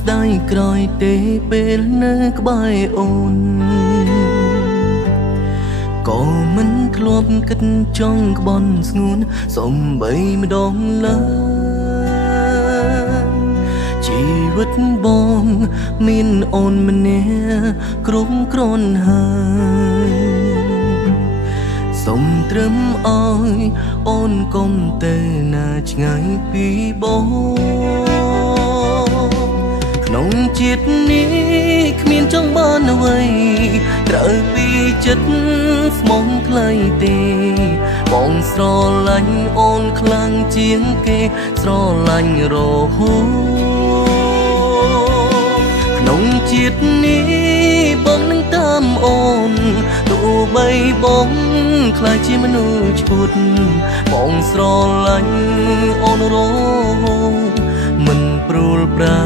ស្ដាយក្រោយទេពេលនៅក្បែរអូនក៏មិនធ្លាប់គិតចង់ក្បន់ស្ងួនសំបីម្ដងឡើយជីវិតបងមានអូនម្នាក់គ្រប់គ្រាន់ហើយសូមត្រឹមអើយអូនកុំទៅណាឆ្ងាយពីបងក្នុងជាតិនេះគ្មានចង់បានអ្វីត្រូវពីចិត្តស្មងថ្លៃទេបងស្រឡាញ់អូនខ្លាំងជាងគេស្រឡាញ់រហូតក្នុងជាតិនេះបងនឹងតាមអូនទោះបីបងខ្លាចជាមនុស្សឈុតបងស្រឡាញ់អូនរហូតមិនព្រួលប្រែ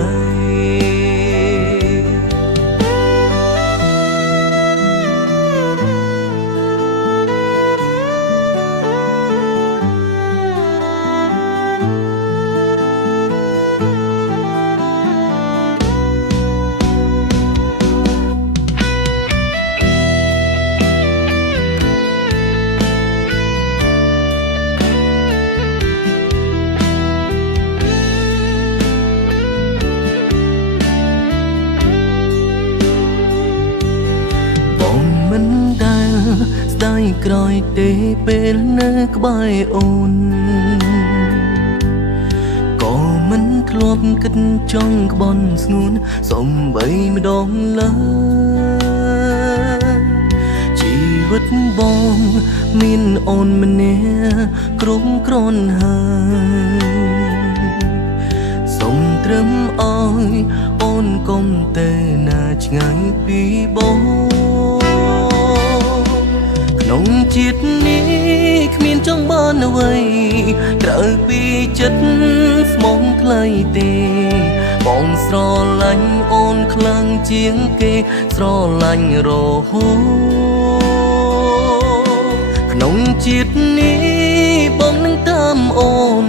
ស្ដាយក្រោយទេពេលនៅក្បែរអូនក៏មិនធ្លាប់គិតចង់ក្បន់ស្ងួនសំបីម្ដងឡើយជីវិតបងមានអូនម្នាក់គ្រប់គ្រាន់ហើយសូមត្រឹមអើយអូនកុំទៅណាឆ្ងាយពីបងក្នុងជាតិនេះគ្មានចង់បានអ្វីត្រូវពីចិត្តស្មងថ្លៃទេបងស្រឡាញ់អូនខ្លាំងជាងគេស្រឡាញ់រហូតក្នុងជាតិនេះបងនឹងតាមអូន